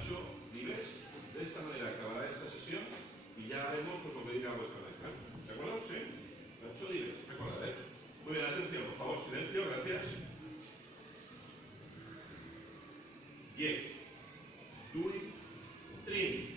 Nacho Vives. De esta manera acabará esta sesión y ya haremos pues, lo que diga vuestra mesa. ¿De acuerdo? ¿Sí? Nacho Vives, recordad, ¿eh? Muy bien, atención, por favor, silencio, gracias. Ye, Dui, Trin.